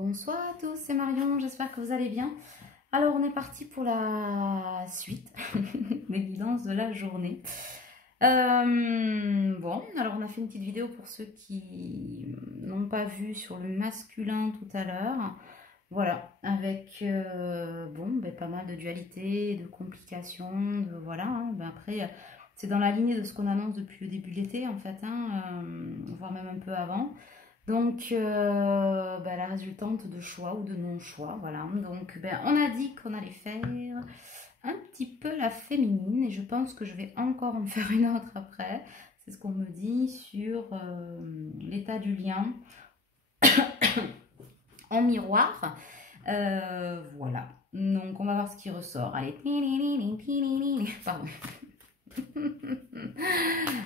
Bonsoir à tous, c'est Marion, j'espère que vous allez bien. Alors on est parti pour la suite des guidances de la journée. Bon, alors on a fait une petite vidéo pour ceux qui n'ont pas vu sur le masculin tout à l'heure. Voilà, avec pas mal de dualité, de complications, voilà. Après, c'est dans la lignée de ce qu'on annonce depuis le début de l'été en fait, voire même un peu avant. Donc, la résultante de choix ou de non-choix, voilà. Donc, on a dit qu'on allait faire un petit peu la féminine et je pense que je vais encore en faire une autre après. C'est ce qu'on me dit sur l'état du lien en miroir. Voilà. Donc, on va voir ce qui ressort. Allez. Pardon.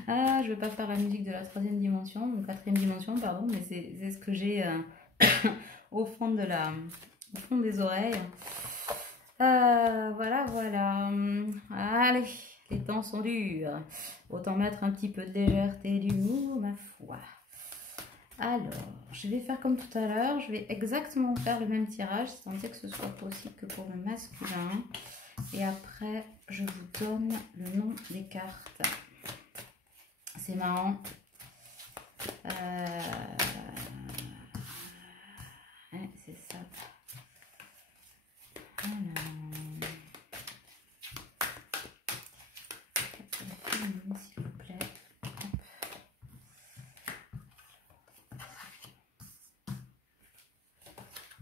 Ah, je vais pas faire la musique de la troisième dimension, ou quatrième dimension, pardon, mais c'est ce que j'ai au fond des oreilles. Voilà. Allez, les temps sont durs. Autant mettre un petit peu de légèreté et d'humour, ma foi. Alors, je vais faire comme tout à l'heure. Je vais exactement faire le même tirage, sans dire que ce soit possible que pour le masculin. Et après, je vous donne le nom des cartes. C'est marrant. C'est ça. Alors, s'il vous plaît.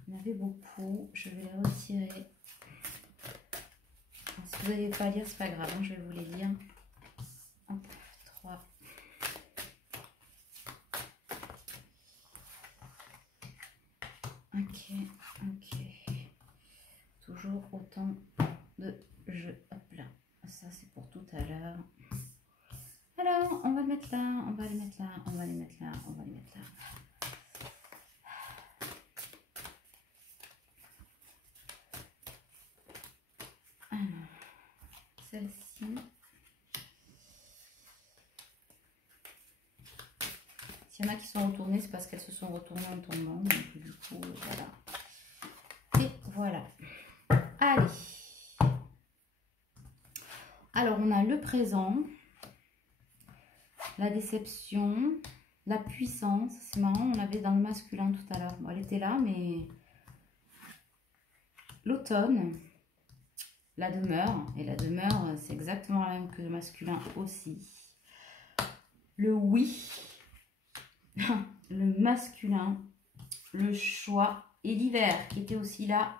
Il y en avait beaucoup. Je vais les retirer. Si vous n'avez pas à lire, c'est pas grave. Je vais vous les lire. Hop, 3. Ok. Toujours autant de jeux. Hop là. Ça, c'est pour tout à l'heure. Alors, on va le mettre là, on va les mettre là, on va les mettre là, on va les mettre là. Alors, celle-ci. S'il y en a qui sont retournées, c'est parce qu'elles se sont retournées en tombant. Donc, du coup, voilà. Et voilà. Allez. Alors, on a le présent, la déception, la puissance. C'est marrant, on l'avait dans le masculin tout à l'heure. Bon, elle était là, mais l'automne, la demeure. Et la demeure, c'est exactement la même que le masculin aussi. Le oui, le masculin, le choix et l'hiver qui était aussi là.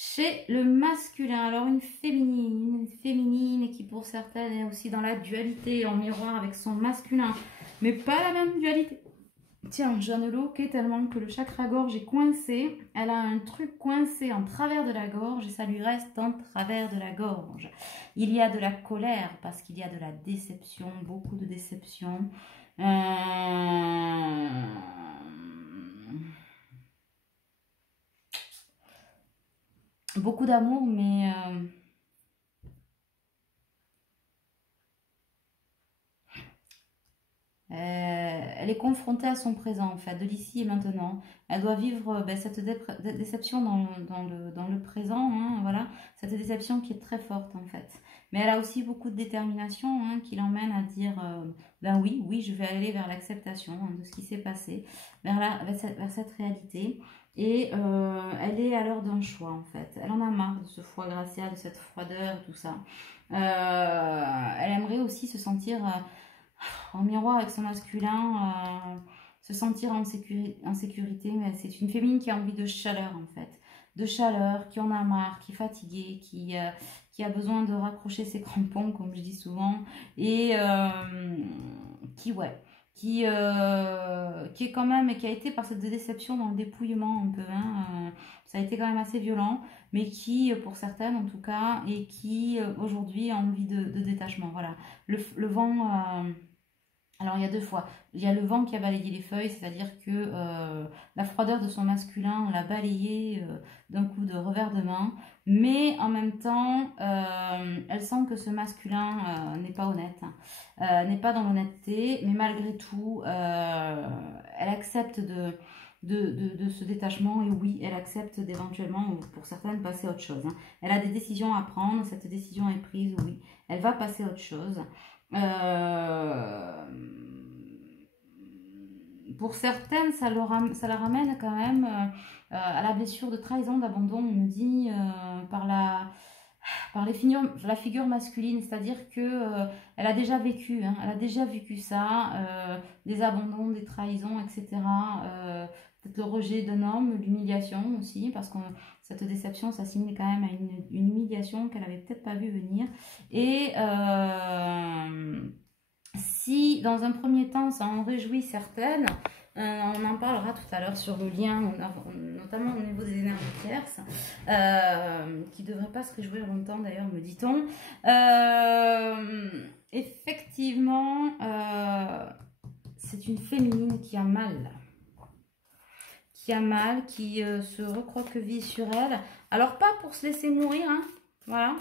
Chez le masculin, alors une féminine qui pour certaines est aussi dans la dualité en miroir avec son masculin, mais pas la même dualité. Tiens, Jeanne qui est tellement que le chakra-gorge est coincé, elle a un truc coincé en travers de la gorge et ça lui reste en travers de la gorge. Il y a de la colère parce qu'il y a de la déception, beaucoup de déception. Beaucoup d'amour, mais elle est confrontée à son présent, en fait, de l'ici et maintenant. Elle doit vivre cette déception dans le présent, voilà, cette déception qui est très forte, en fait. Mais elle a aussi beaucoup de détermination qui l'emmène à dire, oui, je vais aller vers l'acceptation de ce qui s'est passé, vers cette réalité. Et elle est à l'heure d'un choix, en fait. Elle en a marre de ce foie glacial, de cette froideur, tout ça. Elle aimerait aussi se sentir en miroir avec son masculin, se sentir en sécurité. Mais c'est une féminine qui a envie de chaleur, en fait. De chaleur, qui en a marre, qui est fatiguée, qui a besoin de raccrocher ses crampons, comme je dis souvent. Et qui est quand même, et qui a été par cette déception dans le dépouillement un peu, ça a été quand même assez violent, mais qui, pour certaines en tout cas, et qui aujourd'hui a envie de détachement, voilà. Le vent, alors il y a deux fois, il y a le vent qui a balayé les feuilles, c'est-à-dire que la froideur de son masculin l'a balayé d'un coup de revers de main, mais en même temps, elle sent que ce masculin n'est pas honnête, n'est pas dans l'honnêteté, mais malgré tout, elle accepte de ce détachement. Et oui, elle accepte d'éventuellement, pour certaines, passer à autre chose. Hein. Elle a des décisions à prendre, cette décision est prise, oui. Elle va passer à autre chose. Pour certaines, ça la ramène quand même à la blessure de trahison, d'abandon, on me dit, par la figure masculine, c'est-à-dire que elle a déjà vécu, hein, elle a déjà vécu ça, des abandons, des trahisons, etc. Peut-être le rejet d'un homme, l'humiliation aussi, parce que cette déception s'assimile quand même à une humiliation qu'elle avait peut-être pas vu venir. Et si dans un premier temps ça en réjouit certaines, on en parlera tout à l'heure sur le lien, notamment au niveau des énergies tierces, qui ne devraient pas se réjouir longtemps d'ailleurs, me dit-on. Effectivement, c'est une féminine qui a mal. Qui se recroqueville sur elle. Alors pas pour se laisser mourir, hein, voilà.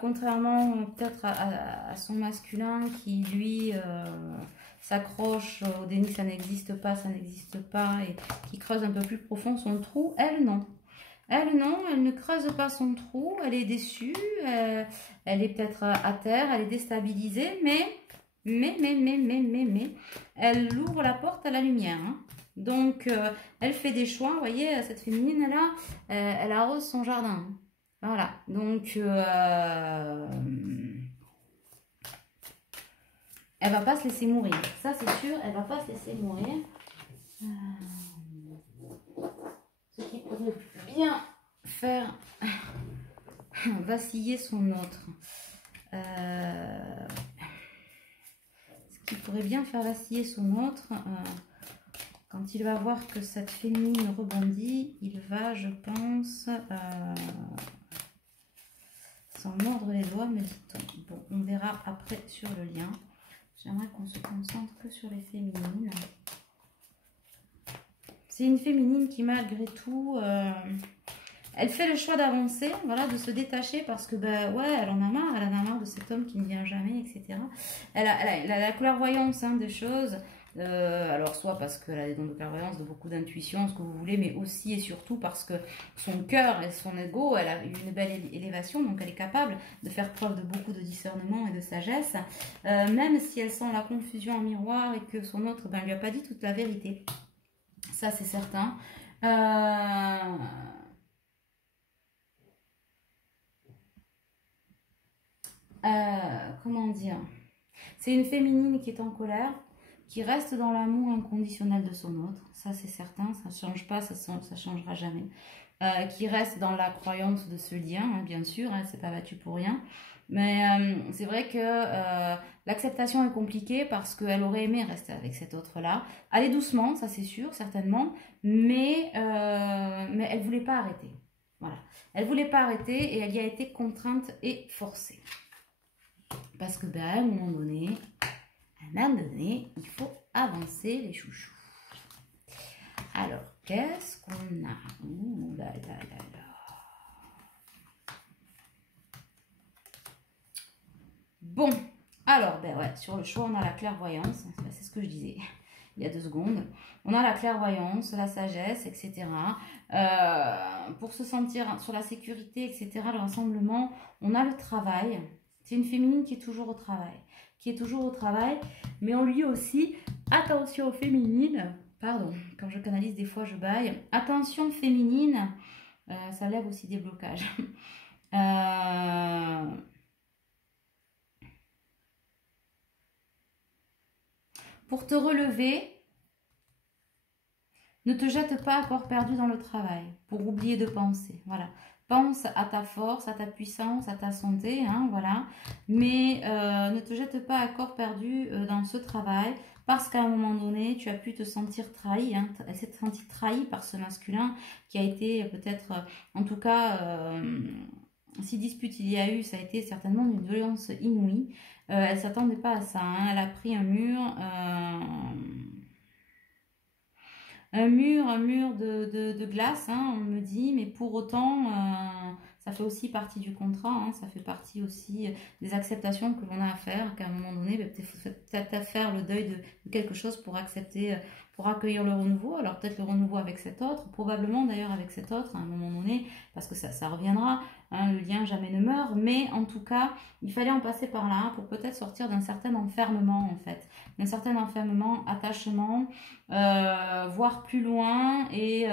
Contrairement peut-être à son masculin qui lui s'accroche au déni, ça n'existe pas, et qui creuse un peu plus profond son trou. Elle non, elle ne creuse pas son trou, elle est déçue, elle est peut-être à terre, elle est déstabilisée, mais elle ouvre la porte à la lumière, hein. Donc elle fait des choix, vous voyez, cette féminine là, elle arrose son jardin. Voilà, donc elle va pas se laisser mourir. Ça c'est sûr, elle va pas se laisser mourir. Ce qui pourrait bien faire vaciller son autre. Ce qui pourrait bien faire vaciller son autre. Quand il va voir que cette féminine rebondit, il va, je pense, s'en mordre les doigts, me dit-on. Bon, on verra après sur le lien. J'aimerais qu'on se concentre que sur les féminines. C'est une féminine qui, malgré tout, elle fait le choix d'avancer, voilà, de se détacher parce que, ben ouais, elle en a marre de cet homme qui ne vient jamais, etc. Elle a la clairvoyance, hein, des choses. Alors soit parce qu'elle a des dons de clairvoyance, de beaucoup d'intuition, ce que vous voulez, mais aussi et surtout parce que son cœur et son ego, elle a eu une belle élévation, donc elle est capable de faire preuve de beaucoup de discernement et de sagesse, même si elle sent la confusion en miroir et que son autre lui a pas dit toute la vérité. Ça c'est certain. Comment dire? C'est une féminine qui est en colère, qui reste dans l'amour inconditionnel de son autre, ça c'est certain, ça ne change pas, ça changera jamais. Qui reste dans la croyance de ce lien, hein, bien sûr, elle ne s'est pas battue pour rien. Mais c'est vrai que l'acceptation est compliquée parce qu'elle aurait aimé rester avec cet autre-là. Aller doucement, ça c'est sûr, certainement, mais elle ne voulait pas arrêter. Voilà. Elle ne voulait pas arrêter et elle y a été contrainte et forcée. Parce que, ben, à un moment donné, il faut avancer les chouchous. Alors, qu'est-ce qu'on a? Ouh là là là là. Bon, alors, ben ouais, sur le choix, on a la clairvoyance. C'est ce que je disais il y a 2 secondes. On a la clairvoyance, la sagesse, etc. Pour se sentir sur la sécurité, etc., le rassemblement, on a le travail. C'est une féminine qui est toujours au travail. Mais on lui dit aussi, attention aux féminines. Pardon, quand je canalise, des fois je baille. Attention féminine, ça lève aussi des blocages. Pour te relever, ne te jette pas à corps perdu dans le travail, pour oublier de penser. Voilà. Pense à ta force, à ta puissance, à ta santé, hein, voilà. Mais ne te jette pas à corps perdu dans ce travail, parce qu'à un moment donné, tu as pu te sentir trahi. Hein, elle s'est sentie trahie par ce masculin qui a été peut-être, en tout cas, si dispute il y a eu, ça a été certainement d'une violence inouïe. Elle ne s'attendait pas à ça. Hein, elle a pris un mur de glace, hein, on me dit, mais pour autant, ça fait aussi partie du contrat, hein, ça fait partie aussi des acceptations que l'on a à faire, qu'à un moment donné, peut-être faire le deuil de quelque chose pour accepter pour accueillir le renouveau. Alors peut-être le renouveau avec cet autre, probablement d'ailleurs avec cet autre à un moment donné, parce que ça reviendra, hein, le lien jamais ne meurt, mais en tout cas, il fallait en passer par là pour peut-être sortir d'un certain enfermement en fait, d'un certain enfermement, attachement, voir plus loin et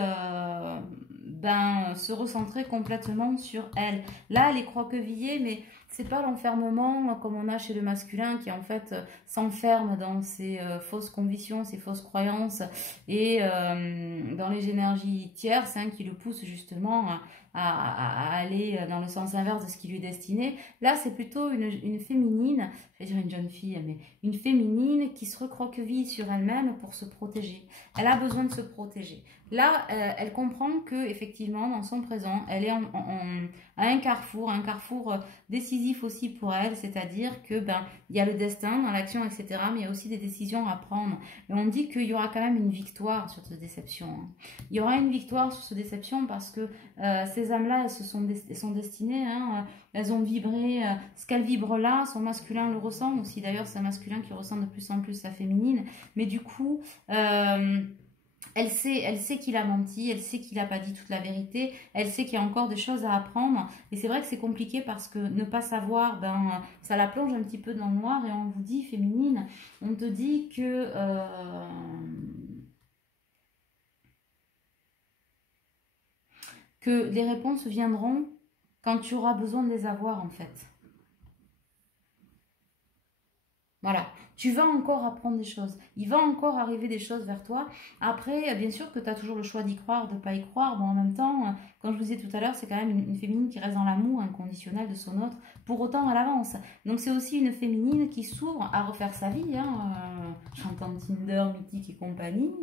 se recentrer complètement sur elle. Là, elle est croquevillée, mais c'est pas l'enfermement comme on a chez le masculin qui en fait s'enferme dans ses fausses convictions, ses fausses croyances et dans les énergies tierces hein, qui le poussent justement à aller dans le sens inverse de ce qui lui est destiné. Là, c'est plutôt une féminine, je vais dire une jeune fille, mais une féminine qui se recroqueville sur elle-même pour se protéger. Elle a besoin de se protéger. Là, elle comprend que effectivement, dans son présent, elle est à un carrefour décisif aussi pour elle, c'est-à-dire que il y a le destin dans l'action, etc., mais il y a aussi des décisions à prendre. Et on dit qu'il y aura quand même une victoire sur cette déception. Hein. Il y aura une victoire sur cette déception parce que ces âmes-là, elles sont destinées, hein, elles ont vibré, ce qu'elles vibrent là, son masculin le ressent aussi. D'ailleurs, c'est un masculin qui ressent de plus en plus sa féminine. Mais du coup, elle sait qu'il a menti, elle sait qu'il n'a pas dit toute la vérité, elle sait qu'il y a encore des choses à apprendre. Et c'est vrai que c'est compliqué parce que ne pas savoir, ça la plonge un petit peu dans le noir. Et on vous dit, féminine, on te dit que les réponses viendront quand tu auras besoin de les avoir en fait. Voilà, tu vas encore apprendre des choses. Il va encore arriver des choses vers toi. Après, bien sûr que tu as toujours le choix d'y croire, de ne pas y croire. Bon, en même temps, comme je vous disais tout à l'heure, c'est quand même une féminine qui reste dans l'amour inconditionnel de son autre. Pour autant, elle avance. Donc, c'est aussi une féminine qui s'ouvre à refaire sa vie. Hein. J'entends Tinder, Mythique et compagnie.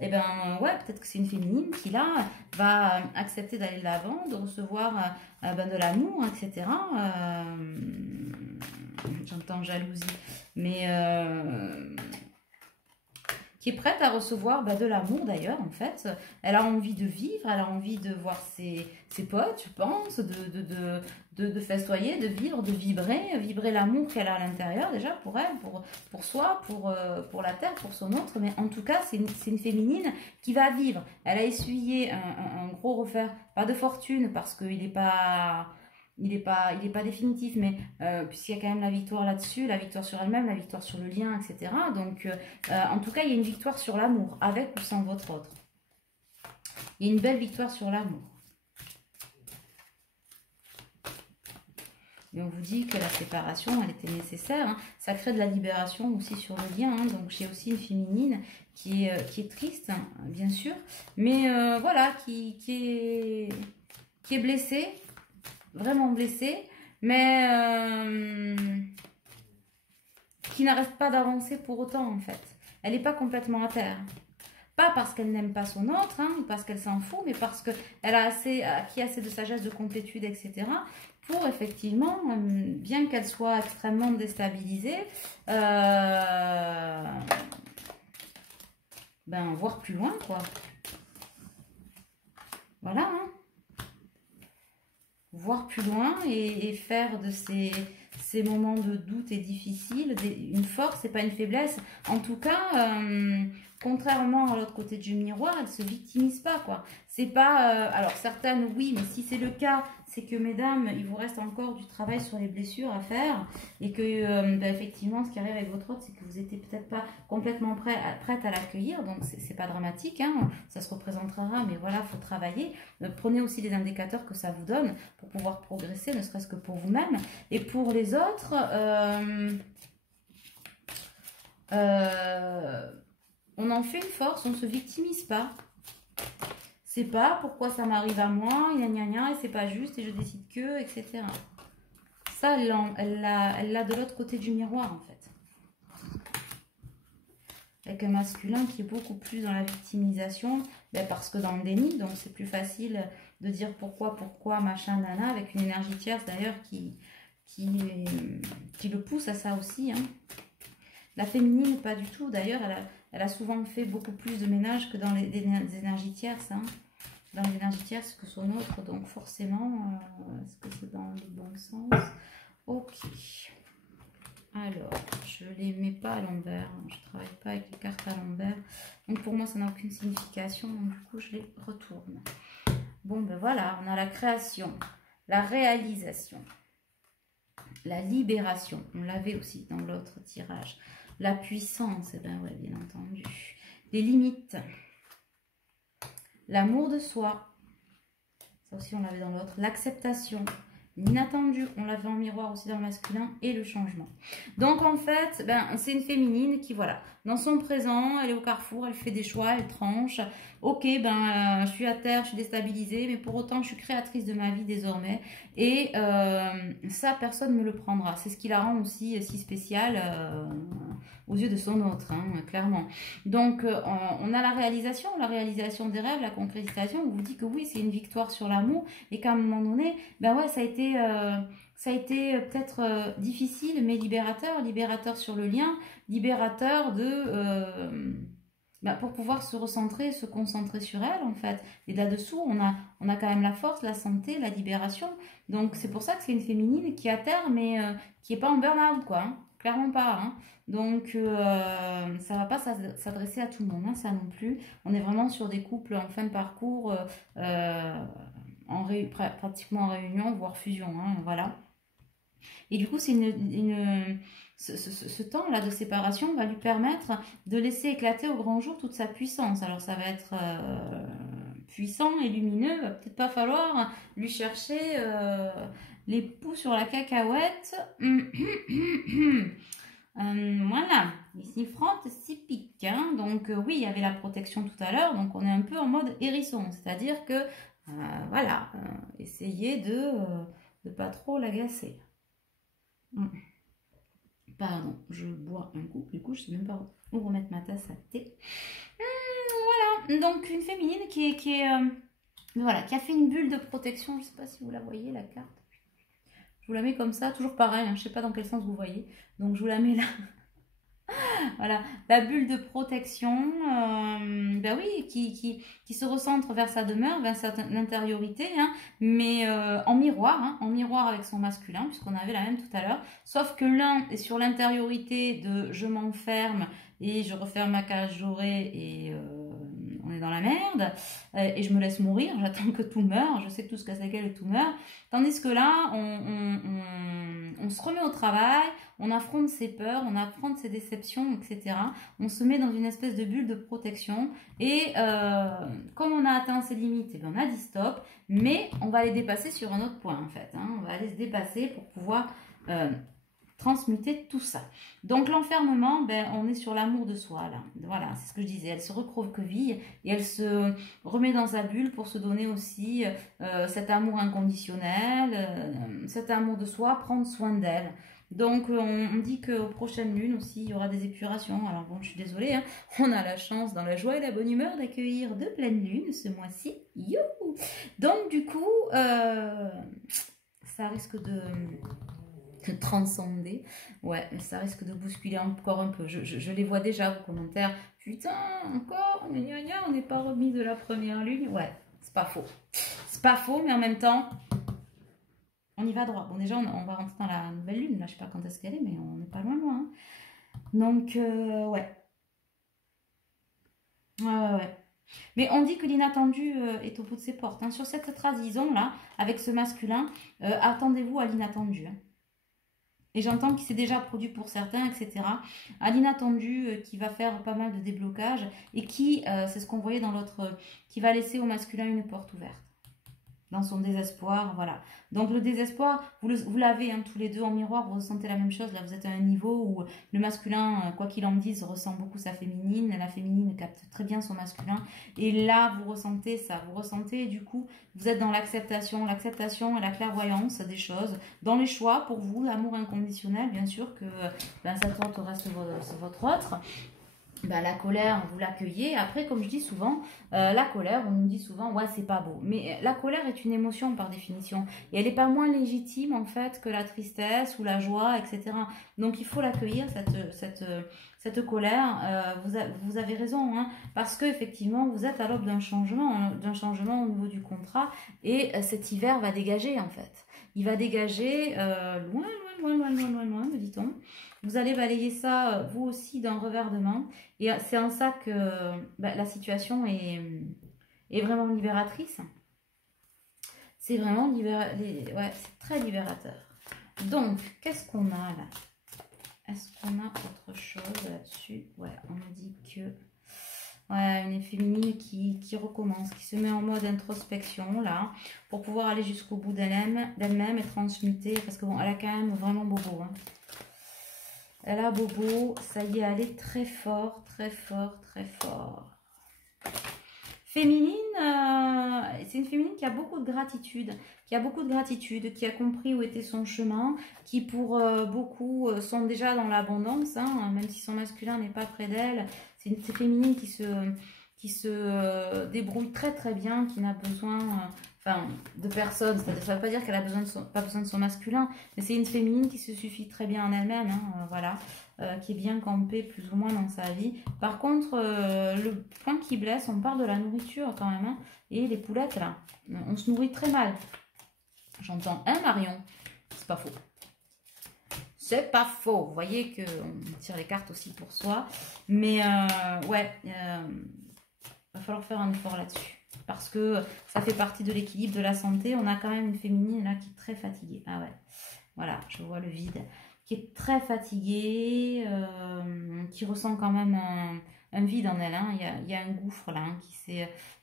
Eh ben, ouais, peut-être que c'est une féminine qui, là, va accepter d'aller de l'avant, de recevoir de l'amour, etc. J'entends jalousie. Mais qui est prête à recevoir de l'amour d'ailleurs en fait. Elle a envie de vivre, elle a envie de voir ses potes, je pense, de festoyer, de vivre, de vibrer l'amour qu'elle a à l'intérieur déjà pour elle, pour soi, pour la terre, pour son autre. Mais en tout cas, c'est une féminine qui va vivre. Elle a essuyé un gros revers, pas de fortune parce qu'il n'est pas... Il n'est pas définitif, mais puisqu'il y a quand même la victoire là-dessus, la victoire sur elle-même, la victoire sur le lien, etc. Donc, en tout cas, il y a une victoire sur l'amour, avec ou sans votre autre. Il y a une belle victoire sur l'amour. Et on vous dit que la séparation, elle était nécessaire. Hein. Ça crée de la libération aussi sur le lien. Hein. Donc, j'ai aussi une féminine qui est triste, hein, bien sûr, mais voilà, qui est blessée. Vraiment blessée, mais qui n'arrête pas d'avancer pour autant en fait. Elle n'est pas complètement à terre. Pas parce qu'elle n'aime pas son autre, hein, parce qu'elle s'en fout, mais parce qu'elle a acquis assez de sagesse, de complétude, etc. pour effectivement, bien qu'elle soit extrêmement déstabilisée, voir plus loin quoi. Voilà, hein. Voir plus loin et faire de ces moments de doute et difficiles une force et pas une faiblesse. En tout cas, contrairement à l'autre côté du miroir, elle ne se victimise pas, quoi. C'est pas... alors, certaines, oui, mais si c'est le cas, c'est que, mesdames, il vous reste encore du travail sur les blessures à faire et que, effectivement, ce qui arrive avec votre autre, c'est que vous n'étiez peut-être pas complètement prête à l'accueillir, donc c'est pas dramatique, hein, ça se représentera, mais voilà, il faut travailler. Prenez aussi les indicateurs que ça vous donne pour pouvoir progresser, ne serait-ce que pour vous-même. Et pour les autres... on en fait une force, on ne se victimise pas. C'est pas pourquoi ça m'arrive à moi, gna gna gna, et c'est pas juste, et je décide que, etc. Ça, elle l'a de l'autre côté du miroir, en fait. Avec un masculin qui est beaucoup plus dans la victimisation, parce que dans le déni, donc c'est plus facile de dire pourquoi, machin, nana, avec une énergie tierce d'ailleurs qui le pousse à ça aussi, hein. La féminine, pas du tout. D'ailleurs, elle a souvent fait beaucoup plus de ménage que dans les énergies tierces. Hein. Dans les énergies tierces que son autre. Donc, forcément, est-ce que c'est dans le bon sens? Ok. Alors, je les mets pas à l'envers. Je travaille pas avec les cartes à l'envers. Donc pour moi, ça n'a aucune signification. Donc du coup, je les retourne. Bon, ben voilà, on a la création, la réalisation, la libération. On l'avait aussi dans l'autre tirage. La puissance, eh ben ouais, bien entendu. Les limites. L'amour de soi. Ça aussi, on l'avait dans l'autre. L'acceptation. L'inattendu, on l'avait en miroir aussi dans le masculin, et le changement. Donc en fait, ben, c'est une féminine qui, voilà, dans son présent, elle est au carrefour, elle fait des choix, elle tranche. Ok, ben, je suis à terre, je suis déstabilisée, mais pour autant, je suis créatrice de ma vie désormais. Et ça, personne ne me le prendra. C'est ce qui la rend aussi si spéciale aux yeux de son autre, hein, clairement. Donc, on a la réalisation des rêves, la concrétisation. On vous dit que oui, c'est une victoire sur l'amour, et qu'à un moment donné, ben ouais, ça a été peut-être difficile, mais libérateur sur le lien, libérateur de... pour pouvoir se recentrer, se concentrer sur elle, en fait. Et là-dessous, on a quand même la force, la santé, la libération. Donc, c'est pour ça que c'est une féminine qui est à terre, mais qui n'est pas en burn-out, quoi. Hein. Clairement pas. Hein. Donc, ça va pas s'adresser à tout le monde, hein, ça non plus. On est vraiment sur des couples en fin de parcours, pratiquement en réunion, voire fusion, hein, voilà. Et du coup, c'est ce temps-là de séparation va lui permettre de laisser éclater au grand jour toute sa puissance. Alors, ça va être puissant et lumineux. Il va peut-être pas falloir lui chercher les poux sur la cacahuète. Voilà, ici frotte, s'y pique. Hein. Donc, oui, il y avait la protection tout à l'heure. Donc, on est un peu en mode hérisson. C'est-à-dire que, voilà, essayez de ne pas trop l'agacer. Pardon, je bois un coup, du coup je sais même pas où remettre ma tasse à thé. Voilà, donc une féminine voilà, qui a fait une bulle de protection. Je sais pas si vous la voyez, la carte. Je vous la mets comme ça, toujours pareil, hein, je sais pas dans quel sens vous voyez. Donc je vous la mets là. Voilà, la bulle de protection, ben oui, qui se recentre vers sa demeure, vers sa intériorité, hein, mais en miroir avec son masculin, puisqu'on avait la même tout à l'heure, sauf que l'un est sur l'intériorité de je m'enferme et je referme ma cage dorée et on est dans la merde, et je me laisse mourir, j'attends que tout meure, je sais tout ce que c'est qu'elle et tout meurt, tandis que là, on se remet au travail, on affronte ses peurs, on affronte ses déceptions, etc. On se met dans une espèce de bulle de protection et comme on a atteint ses limites, eh bien on a dit stop, mais on va les dépasser sur un autre point en fait. Hein. On va aller se dépasser pour pouvoir transmuter tout ça. Donc l'enfermement, ben, on est sur l'amour de soi là. Voilà, c'est ce que je disais. Elle se recroqueville et elle se remet dans sa bulle pour se donner aussi cet amour inconditionnel, cet amour de soi, prendre soin d'elle. Donc on dit qu'aux prochaines lunes aussi, il y aura des épurations. Alors bon, je suis désolée, hein, on a la chance dans la joie et la bonne humeur d'accueillir de pleines lunes ce mois-ci. Youhou! Donc du coup, ça risque de transcender. Ouais, ça risque de bousculer encore un peu. Je les vois déjà, vos commentaires. Putain, encore, gna gna, on n'est pas remis de la première lune. Ouais, c'est pas faux. C'est pas faux, mais en même temps, on y va droit. Bon, déjà, on va rentrer dans la nouvelle lune. Là, je sais pas quand est-ce qu'elle est, mais on n'est pas loin. Hein. Donc, ouais. Ouais. Mais on dit que l'inattendu est au bout de ses portes. Hein. Sur cette trahison-là, avec ce masculin, attendez-vous à l'inattendu. Hein. Et j'entends qu'il s'est déjà produit pour certains, etc. À l'inattendu, qui va faire pas mal de déblocage et qui, c'est ce qu'on voyait dans l'autre, qui va laisser au masculin une porte ouverte. Dans son désespoir, voilà. Donc le désespoir, vous l'avez hein, tous les deux en miroir, vous ressentez la même chose. Là, vous êtes à un niveau où le masculin, quoi qu'il en dise, ressent beaucoup sa féminine. La féminine capte très bien son masculin. Et là, vous ressentez ça. Vous ressentez, et du coup, vous êtes dans l'acceptation et la clairvoyance des choses. Dans les choix, pour vous, l'amour inconditionnel, bien sûr que cette autre reste votre autre. Ben, la colère, vous l'accueillez. Après, comme je dis souvent, la colère, on nous dit souvent, ouais, c'est pas beau. Mais la colère est une émotion par définition. Et elle n'est pas moins cette tristesse ou la joie, etc. Donc, il faut l'accueillir, cette cette colère, vous avez raison, hein, parce que effectivement vous êtes à l'aube d'un changement au niveau du contrat, et cet hiver va dégager en fait. Il va dégager loin, loin, me dit-on. Vous allez balayer ça, vous aussi, d'un revers de main. Et c'est en ça que la situation est vraiment libératrice. C'est vraiment ouais, c'est très libérateur. Donc, qu'est-ce qu'on a là? Est-ce qu'on a autre chose là-dessus? Ouais, on me dit que... Ouais, une féminine qui recommence, qui se met en mode introspection, là, pour pouvoir aller jusqu'au bout d'elle-même et transmuter, parce que bon, elle a quand même vraiment bobo, hein. Elle a bobo, ça y est, elle est très fort, très fort, très fort. Féminine, c'est une féminine qui a beaucoup de gratitude, qui a compris où était son chemin, qui pour beaucoup sont déjà dans l'abondance, hein, même si son masculin n'est pas près d'elle. C'est une féminine qui se débrouille très très bien, qui n'a besoin de personne. Ça ne veut pas dire qu'elle a pas besoin de son masculin, mais c'est une féminine qui se suffit très bien en elle-même, hein, voilà. Qui est bien campée plus ou moins dans sa vie. Par contre, le point qui blesse, on parle de la nourriture quand même, hein, et les poulettes là, on se nourrit très mal. J'entends un Marion, c'est pas faux. C'est pas faux. Vous voyez qu'on tire les cartes aussi pour soi, mais ouais, va falloir faire un effort là-dessus. Parce que ça fait partie de l'équilibre de la santé. On a quand même une féminine là qui est très fatiguée. Ah ouais, voilà, je vois le vide. Qui est très fatiguée, qui ressent quand même un vide en elle, hein. Il y a un gouffre là, hein,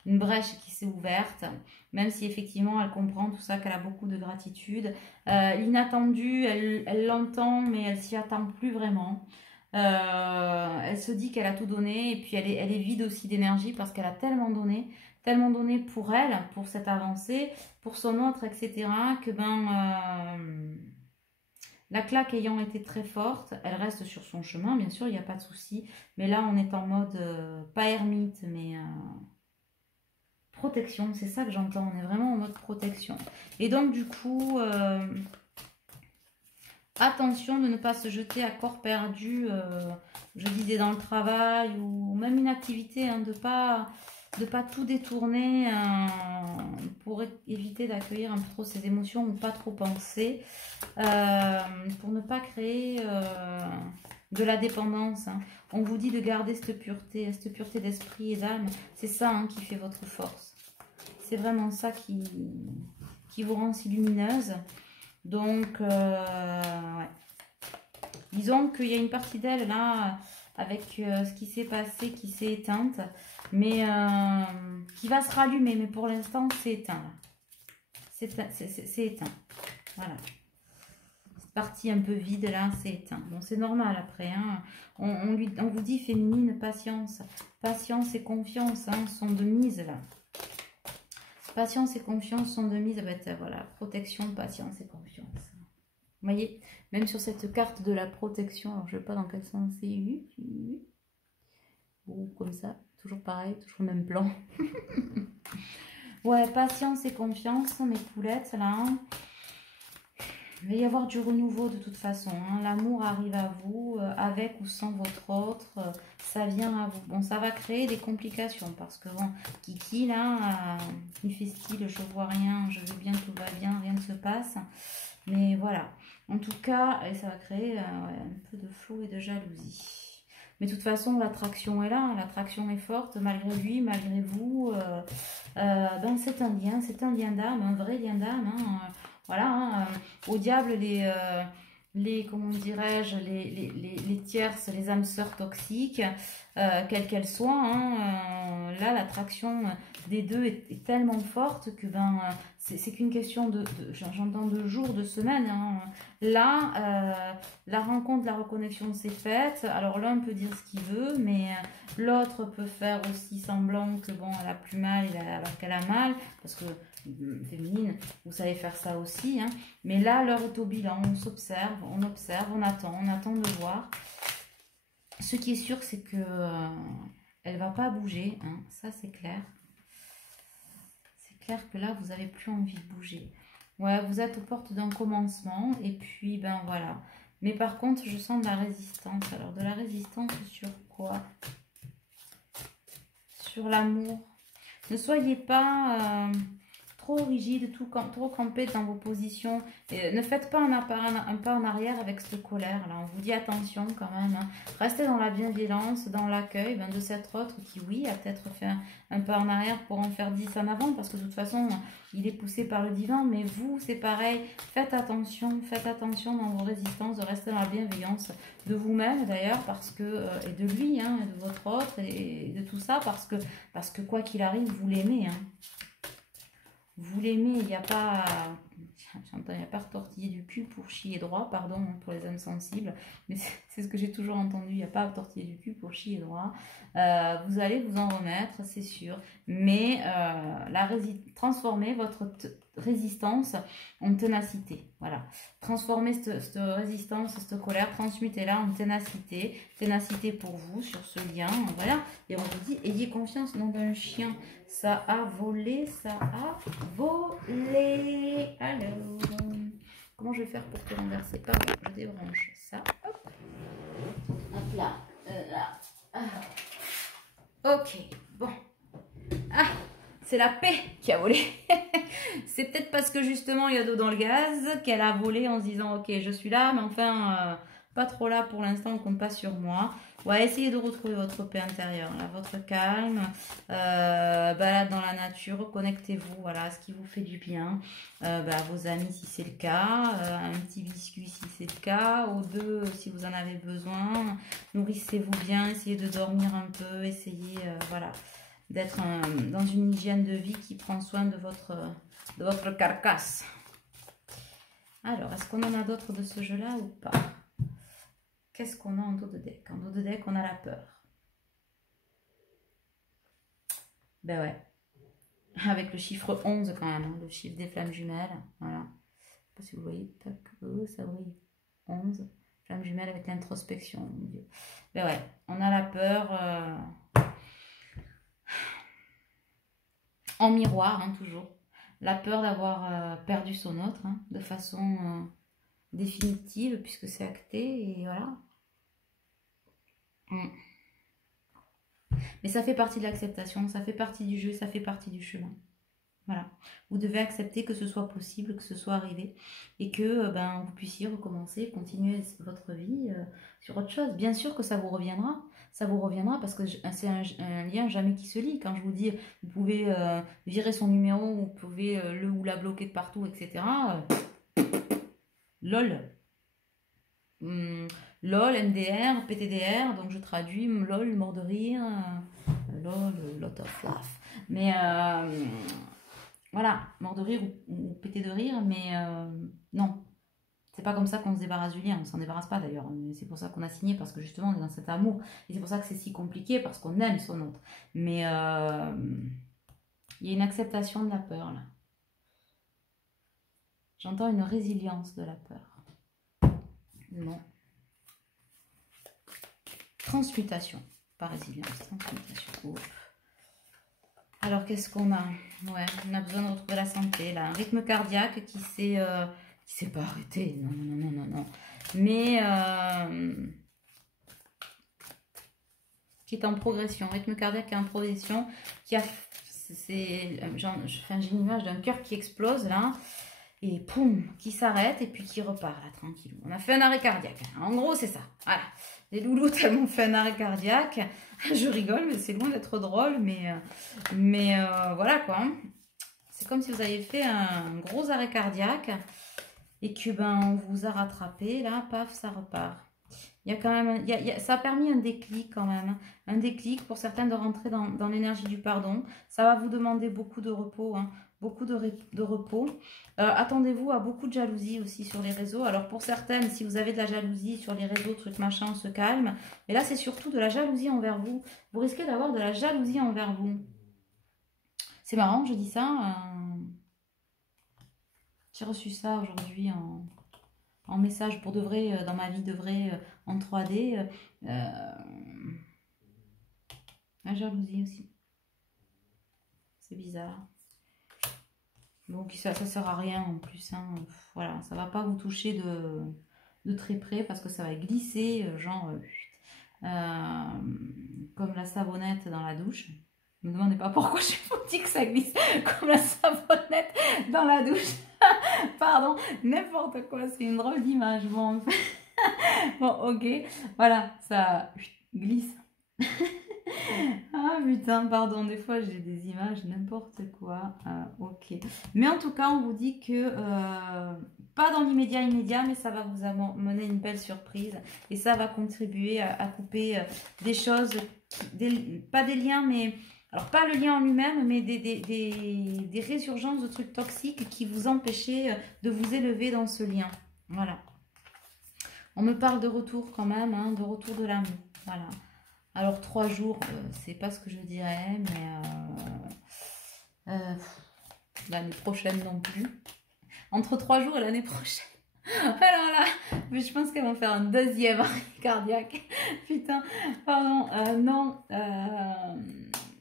une brèche qui s'est ouverte, même si effectivement elle comprend tout ça, qu'elle a beaucoup de gratitude. L'inattendu, elle l'entend, mais elle s'y attend plus vraiment. Elle se dit qu'elle a tout donné, et puis elle est vide aussi d'énergie parce qu'elle a tellement donné pour elle, pour cette avancée, pour son autre, etc., que la claque ayant été très forte, elle reste sur son chemin, bien sûr, il n'y a pas de souci. Mais là, on est en mode, pas ermite, mais protection. C'est ça que j'entends, on est vraiment en mode protection. Et donc, du coup, attention de ne pas se jeter à corps perdu, je disais dans le travail, ou même une activité, hein, de pas tout détourner pour éviter d'accueillir un peu trop ses émotions ou pas trop penser, pour ne pas créer de la dépendance, hein. On vous dit de garder cette pureté d'esprit et d'âme. C'est ça, hein, qui fait votre force. C'est vraiment ça qui vous rend si lumineuse. Donc, ouais. Disons qu'il y a une partie d'elle là, avec ce qui s'est passé, qui s'est éteinte, mais qui va se rallumer, mais pour l'instant c'est éteint. C'est éteint. Voilà. Cette partie un peu vide là, c'est éteint. Bon, c'est normal après, hein. On vous dit féminine, patience. Patience et confiance, hein, sont de mise là. Patience et confiance sont de mise. Voilà, protection, patience et confiance. Vous voyez, même sur cette carte de la protection, alors je ne sais pas dans quel sens c'est eu. Ou comme ça, toujours pareil, toujours le même plan. Ouais, patience et confiance, mes poulettes, là. Il va y avoir du renouveau de toute façon, hein. L'amour arrive à vous, avec ou sans votre autre, ça vient à vous. Bon, ça va créer des complications, parce que bon, Kiki, là, il fait style, je vois rien, je vais bien, tout va bien, rien ne se passe. Mais voilà, en tout cas, ça va créer un peu de flou et de jalousie. Mais de toute façon, l'attraction est là, hein, l'attraction est forte, malgré lui, malgré vous. C'est un lien d'âme, un vrai lien d'âme, hein, voilà, hein, au diable, comment dirais-je, les tierces, les âmes sœurs toxiques, quelles qu'elles soient, hein, là, l'attraction des deux est tellement forte que c'est qu'une question j'entends de jours, de semaines, hein. Là, la rencontre, la reconnexion s'est faite. Alors l'un peut dire ce qu'il veut, mais l'autre peut faire aussi semblant que bon, elle a plus mal alors qu'elle a mal, parce que féminine, vous savez faire ça aussi, hein. Mais là, l'heure est au bilan, on s'observe, on observe, on attend de voir. Ce qui est sûr, c'est que elle va pas bouger, hein, ça c'est clair. C'est clair que là, vous n'avez plus envie de bouger. Ouais, vous êtes aux portes d'un commencement, et puis, voilà. Mais par contre, je sens de la résistance. Alors, de la résistance sur quoi? Sur l'amour. Ne soyez pas trop rigide, trop campé dans vos positions. Et ne faites pas un pas en arrière avec cette colère. Là, on vous dit attention quand même. Hein. Restez dans la bienveillance, dans l'accueil de cet autre qui, oui, a peut-être fait un pas en arrière pour en faire 10 en avant. Parce que de toute façon, il est poussé par le divin. Mais vous, c'est pareil. Faites attention dans vos résistances, de rester dans la bienveillance de vous-même d'ailleurs, parce que, et de lui, hein, et de votre autre, et de tout ça, parce que quoi qu'il arrive, vous l'aimez. Hein. Vous l'aimez, il n'y a pas... J'entends, il n'y a pas retortiller du cul pour chier droit, pardon pour les âmes sensibles, mais c'est ce que j'ai toujours entendu, il n'y a pas retortiller du cul pour chier droit. Vous allez vous en remettre, c'est sûr, mais transformez votre résistance en ténacité, voilà. Transformez cette résistance, cette colère, transmutez-la en ténacité pour vous sur ce lien, voilà. Et on vous dit, ayez confiance, nom d'un chien, ça a volé, ça a volé. Alors, comment je vais faire pour te renverser? Pardon, je débranche ça. Hop, hop là, là. Ah. Ok, bon. Ah, c'est la paix qui a volé. C'est peut-être parce que justement il y a d'eau dans le gaz qu'elle a volé en se disant ok, je suis là, mais enfin pas trop là pour l'instant, on compte pas sur moi. Ouais, essayez de retrouver votre paix intérieure, là, votre calme, balade dans la nature, connectez-vous, voilà, à ce qui vous fait du bien, vos amis si c'est le cas, un petit biscuit si c'est le cas, ou deux si vous en avez besoin, nourrissez-vous bien, essayez de dormir un peu, essayez, voilà, d'être dans une hygiène de vie qui prend soin de votre carcasse. Alors, est-ce qu'on en a d'autres de ce jeu-là ou pas? Qu'est-ce qu'on a en dos de deck? En dos de deck, on a la peur. Ben ouais. Avec le chiffre 11 quand même, hein, le chiffre des flammes jumelles. Voilà. Je sais pas si vous voyez, tac, ça brille. 11. Flammes jumelles avec l'introspection, mon Dieu. Ben ouais, on a la peur en miroir, hein, toujours. La peur d'avoir perdu son autre, hein, de façon définitive, puisque c'est acté, et voilà. Mais ça fait partie de l'acceptation, ça fait partie du jeu, ça fait partie du chemin. Voilà. Vous devez accepter que ce soit possible, que ce soit arrivé, et que vous puissiez recommencer, continuer votre vie sur autre chose. Bien sûr que ça vous reviendra parce que c'est un lien jamais qui se lie. Quand je vous dis, vous pouvez virer son numéro, vous pouvez le ou la bloquer de partout, etc. LOL. LOL, MDR, PTDR, donc je traduis LOL, mort de rire, LOL, lot of laugh. Mais voilà, mort de rire ou pété de rire, mais non. C'est pas comme ça qu'on se débarrasse du lien, on s'en débarrasse pas d'ailleurs. C'est pour ça qu'on a signé, parce que justement on est dans cet amour. Et c'est pour ça que c'est si compliqué, parce qu'on aime son autre. Mais il y a une acceptation de la peur là. J'entends une résilience de la peur. Non. Transmutation, pas résilience, transmutation. Ouf. Alors qu'est-ce qu'on a? Ouais, on a besoin de retrouver la santé, là. Un rythme cardiaque qui s'est pas arrêté. Non. Mais qui est en progression. Rythme cardiaque qui est en progression. J'ai une image d'un cœur qui explose là. Et poum, qui s'arrête et puis qui repart là, tranquille. On a fait un arrêt cardiaque. En gros, c'est ça. Voilà. Les loulous tellement fait un arrêt cardiaque. Je rigole, mais c'est loin d'être drôle. Mais voilà quoi. C'est comme si vous aviez fait un gros arrêt cardiaque et que on vous a rattrapé. Là, paf, ça repart. Il y a quand même, ça a permis un déclic quand même. Un déclic pour certains de rentrer dans l'énergie du pardon. Ça va vous demander beaucoup de repos. Hein. Beaucoup de repos. Attendez-vous à beaucoup de jalousie aussi sur les réseaux. Alors pour certaines, si vous avez de la jalousie sur les réseaux, trucs machin, on se calme. Mais là, c'est surtout de la jalousie envers vous. Vous risquez d'avoir de la jalousie envers vous. C'est marrant, je dis ça. J'ai reçu ça aujourd'hui en message pour de vrai, dans ma vie de vrai, en 3D. La jalousie aussi. C'est bizarre. Donc ça sert à rien en plus, hein. Voilà, ça va pas vous toucher de très près parce que ça va glisser, comme la savonnette dans la douche. Ne me demandez pas pourquoi je vous dis que ça glisse comme la savonnette dans la douche. Pardon, n'importe quoi, c'est une drôle d'image. Bon, bon, ok, voilà, ça glisse. Ah putain, pardon, des fois j'ai des images, n'importe quoi. Ok. Mais en tout cas, on vous dit que pas dans l'immédiat, mais ça va vous amener une belle surprise et ça va contribuer à couper des choses, pas des liens, mais alors pas le lien en lui-même, mais des résurgences de trucs toxiques qui vous empêchaient de vous élever dans ce lien. Voilà. On me parle de retour quand même, hein, de retour de l'amour. Voilà. Alors 3 jours, c'est pas ce que je dirais, mais l'année prochaine non plus. Entre 3 jours et l'année prochaine. Alors là, mais je pense qu'elles vont faire un deuxième arrêt cardiaque. Putain, pardon, non.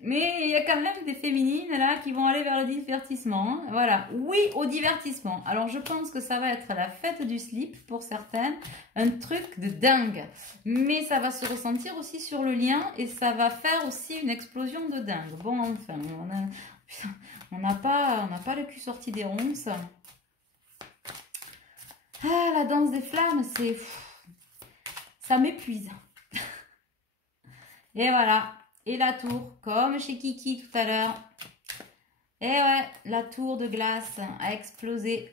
Mais il y a quand même des féminines là qui vont aller vers le divertissement. Hein. Voilà, oui au divertissement. Alors je pense que ça va être la fête du slip pour certaines. Un truc de dingue. Mais ça va se ressentir aussi sur le lien et ça va faire aussi une explosion de dingue. Bon, enfin, on n'a pas le cul sorti des ronces. Ah, la danse des flammes, c'est... Ça m'épuise. Et voilà. Et la tour, comme chez Kiki tout à l'heure. Et ouais, la tour de glace a explosé.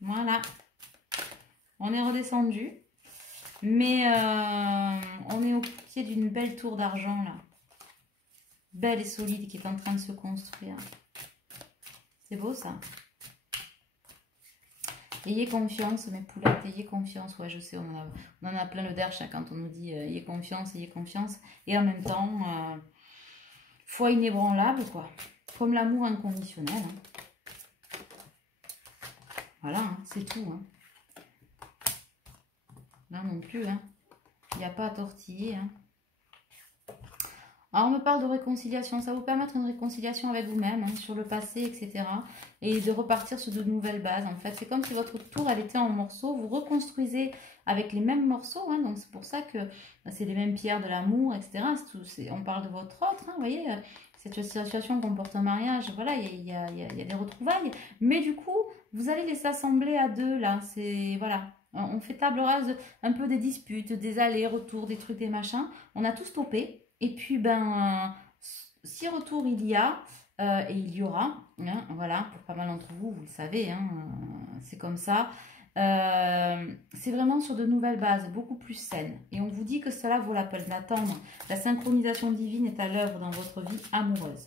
Voilà. On est redescendu. Mais on est au pied d'une belle tour d'argent, là. Belle et solide, qui est en train de se construire. C'est beau, ça. Ayez confiance, mes poulettes, ayez confiance. Ouais, je sais, on en a plein le derche quand on nous dit ayez confiance, ayez confiance. Et en même temps, foi inébranlable, quoi. Comme l'amour inconditionnel. Hein. Voilà, hein, c'est tout. Hein. Là non plus, hein. Il n'y a pas à tortiller. Hein. Alors, on me parle de réconciliation. Ça va vous permettre une réconciliation avec vous-même, hein, sur le passé, etc. Et de repartir sur de nouvelles bases, en fait. C'est comme si votre tour, elle était en morceaux. Vous reconstruisez avec les mêmes morceaux. Hein, donc, c'est pour ça que c'est les mêmes pierres de l'amour, etc. On parle de votre autre. Hein, vous voyez, cette situation comporte un mariage. Voilà, il y a des retrouvailles. Mais du coup, vous allez les assembler à deux, là. C'est... Voilà. On fait table rase un peu des disputes, des allers-retours, des trucs, des machins. On a tout stoppé. Et puis, ben, si retour il y a, et il y aura, hein, voilà, pour pas mal d'entre vous, vous le savez, hein, c'est comme ça. C'est vraiment sur de nouvelles bases, beaucoup plus saines. Et on vous dit que cela vaut la peine d'attendre. La synchronisation divine est à l'œuvre dans votre vie amoureuse.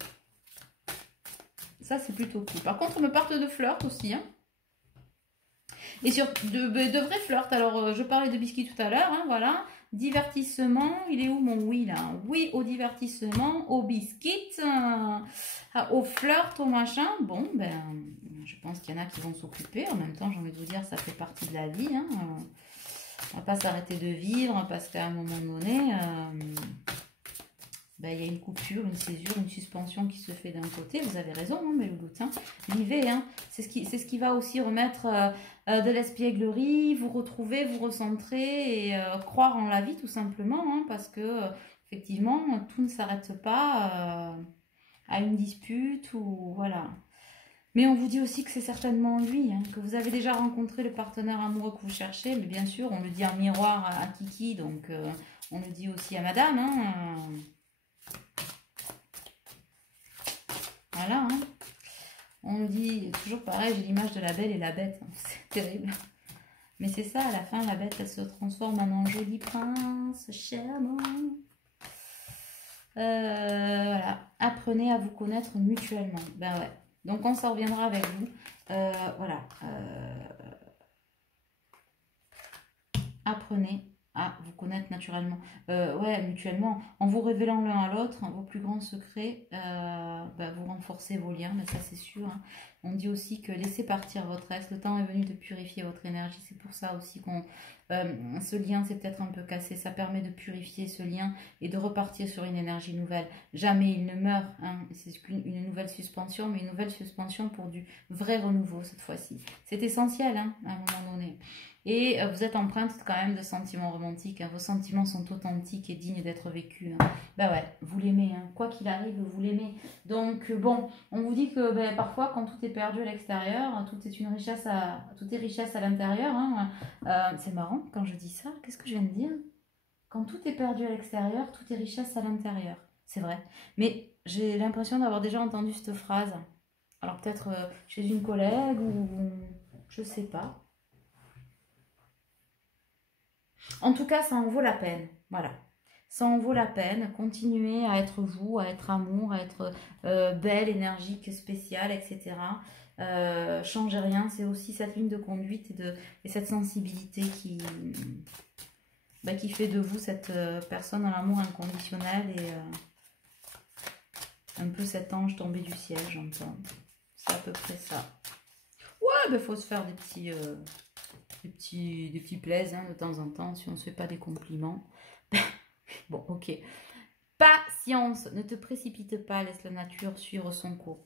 Ça, c'est plutôt cool. Par contre, on me parle de flirt aussi, hein. Et sur de vrais flirts. Alors, je parlais de biscuits tout à l'heure, hein, voilà. Divertissement, il est où mon oui là? Oui au divertissement, au biscuit, au flirt, au machin. Bon, ben, je pense qu'il y en a qui vont s'occuper. En même temps, j'ai envie de vous dire, ça fait partie de la vie. Hein. On va pas s'arrêter de vivre parce qu'à un moment donné, ben, il y a une coupure, une césure, une suspension qui se fait d'un côté. Vous avez raison, hein, mais le doute, hein. Vivez, hein. C'est ce qui va aussi remettre de l'espièglerie, vous retrouver, vous recentrer et croire en la vie tout simplement, hein, parce que effectivement, tout ne s'arrête pas à une dispute ou voilà. Mais on vous dit aussi que c'est certainement lui, hein, que vous avez déjà rencontré le partenaire amoureux que vous cherchez, mais bien sûr, on le dit en miroir à Kiki, donc on le dit aussi à madame, hein. Voilà, hein. On nous dit toujours pareil, j'ai l'image de la belle et la bête. C'est terrible. Mais c'est ça, à la fin, la bête, elle se transforme en un joli prince, charmant. Voilà. Apprenez à vous connaître mutuellement. Ben ouais. Donc, on s'en reviendra avec vous. Voilà. Apprenez à vous connaître naturellement. Ouais, mutuellement. En vous révélant l'un à l'autre vos plus grands secrets, vous renforcez vos liens, mais ça c'est sûr. Hein. On dit aussi que laissez partir votre ex. Le temps est venu de purifier votre énergie. C'est pour ça aussi qu'on Ce lien s'est peut-être un peu cassé. Ça permet de purifier ce lien et de repartir sur une énergie nouvelle. Jamais il ne meurt. Hein. C'est une nouvelle suspension, mais une nouvelle suspension pour du vrai renouveau cette fois-ci. C'est essentiel hein, à un moment donné. Et vous êtes empreinte quand même de sentiments romantiques. Hein. Vos sentiments sont authentiques et dignes d'être vécus. Hein. Ben ouais, vous l'aimez. Hein. Quoi qu'il arrive, vous l'aimez. Donc bon, on vous dit que parfois quand tout est perdu à l'extérieur, tout est richesse à l'intérieur. Hein. C'est marrant quand je dis ça. Qu'est-ce que je viens de dire? Quand tout est perdu à l'extérieur, tout est richesse à l'intérieur. C'est vrai. Mais j'ai l'impression d'avoir déjà entendu cette phrase. Alors peut-être chez une collègue ou je sais pas. En tout cas, ça en vaut la peine. Voilà. Ça en vaut la peine. Continuez à être vous, à être amour, à être belle, énergique, spéciale, etc. Changez rien. C'est aussi cette ligne de conduite et cette sensibilité qui fait de vous cette personne en amour inconditionnel et un peu cet ange tombé du ciel, j'entends. C'est à peu près ça. Ouais, faut se faire des petits plaises hein, de temps en temps, si on ne se fait pas des compliments. Bon, ok. Patience, ne te précipite pas, laisse la nature suivre son cours.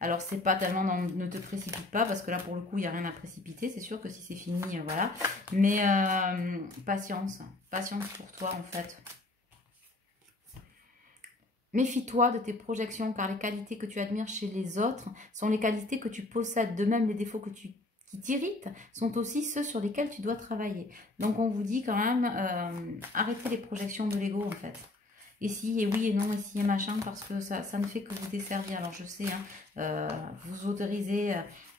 Alors, c'est pas tellement dans ne te précipite pas, parce que là, pour le coup, il n'y a rien à précipiter. C'est sûr que si c'est fini, voilà. Mais patience pour toi, en fait. Méfie-toi de tes projections, car les qualités que tu admires chez les autres sont les qualités que tu possèdes. De même, les défauts qui t'irritent sont aussi ceux sur lesquels tu dois travailler. Donc, on vous dit quand même, arrêtez les projections de l'ego, en fait. Et si, et oui, et non, et si, et machin, parce que ça ne fait que vous desservir. Alors, je sais, hein, vous autorisez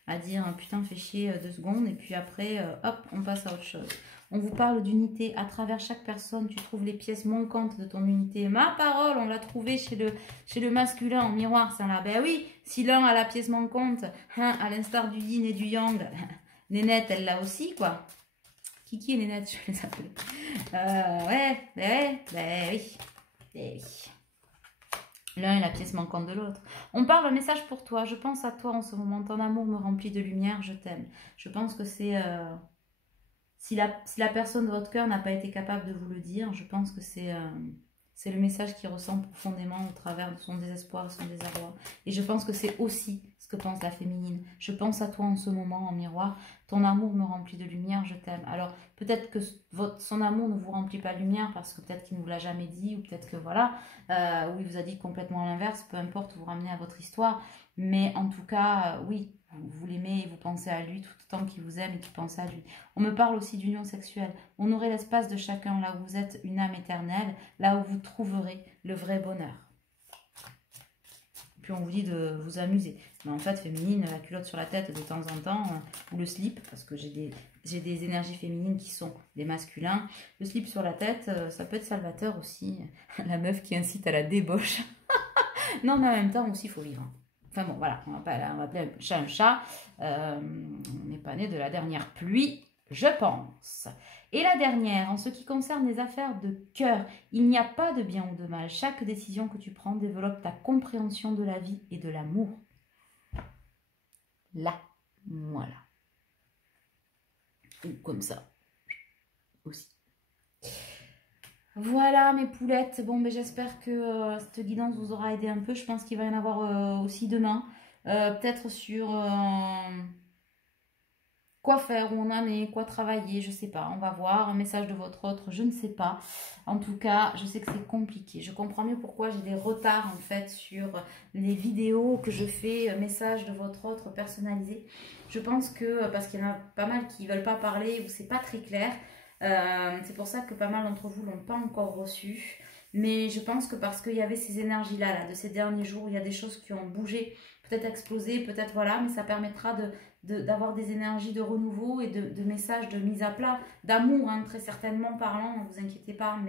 à dire, putain, fais chier 2 secondes, et puis après, hop, on passe à autre chose. On vous parle d'unité. À travers chaque personne, tu trouves les pièces manquantes de ton unité. Ma parole, on l'a trouvé chez le masculin en miroir, ça là. Ben oui, si l'un a la pièce manquante, hein, à l'instar du yin et du yang, Nénette, elle l'a aussi, quoi. Kiki et Nénette, je les appelle. Oui. Et oui. L'un est la pièce manquante de l'autre. On parle un message pour toi. Je pense à toi en ce moment. Ton amour me remplit de lumière. Je t'aime. Je pense que c'est... Si la personne de votre cœur n'a pas été capable de vous le dire, je pense que c'est le message qu'il ressent profondément au travers de son désespoir et son désarroi. Et je pense que c'est aussi ce que pense la féminine. Je pense à toi en ce moment en miroir. Ton amour me remplit de lumière, je t'aime. Alors peut-être que son amour ne vous remplit pas de lumière parce que peut-être qu'il ne vous l'a jamais dit ou peut-être que voilà, ou il vous a dit complètement l'inverse, peu importe, vous ramenez à votre histoire. Mais en tout cas, oui, vous l'aimez et vous pensez à lui tout autant qu'il vous aime et qu'il pense à lui. On me parle aussi d'union sexuelle. Honorez l'espace de chacun, là où vous êtes une âme éternelle, là où vous trouverez le vrai bonheur. Puis on vous dit de vous amuser. Mais en fait, féminine, la culotte sur la tête de temps en temps, ou le slip, parce que j'ai des énergies féminines qui sont des masculins. Le slip sur la tête, ça peut être salvateur aussi. La meuf qui incite à la débauche. Non, mais en même temps aussi, il faut vivre. Enfin bon, voilà, on va appeler un chat un chat. On n'est pas né de la dernière pluie, je pense. Et la dernière, en ce qui concerne les affaires de cœur, il n'y a pas de bien ou de mal. Chaque décision que tu prends développe ta compréhension de la vie et de l'amour. Là, voilà. Ou comme ça, aussi. Voilà mes poulettes, bon ben j'espère que cette guidance vous aura aidé un peu, je pense qu'il va y en avoir aussi demain, peut-être sur quoi faire, où on en est, quoi travailler, je sais pas, on va voir, un message de votre autre, je ne sais pas, en tout cas je sais que c'est compliqué, je comprends mieux pourquoi j'ai des retards en fait sur les vidéos que je fais, message de votre autre personnalisé, je pense que parce qu'il y en a pas mal qui veulent pas parler ou c'est pas très clair. C'est pour ça que pas mal d'entre vous l'ont pas encore reçu, mais je pense que parce qu'il y avait ces énergies là, de ces derniers jours, il y a des choses qui ont bougé, peut-être explosé, peut-être voilà, mais ça permettra d'avoir des énergies de renouveau et de messages de mise à plat, d'amour, hein, très certainement parlant, ne vous inquiétez pas,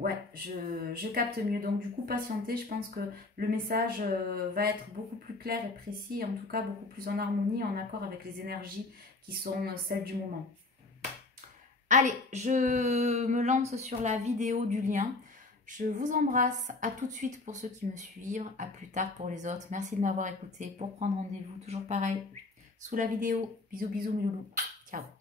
ouais, je capte mieux. Donc du coup, patientez, je pense que le message va être beaucoup plus clair et précis, en tout cas beaucoup plus en harmonie, en accord avec les énergies qui sont celles du moment. Allez, je me lance sur la vidéo du lien. Je vous embrasse, à tout de suite pour ceux qui me suivent, à plus tard pour les autres. Merci de m'avoir écouté. Pour prendre rendez-vous, toujours pareil, sous la vidéo. Bisous, bisous mes loulous. Ciao.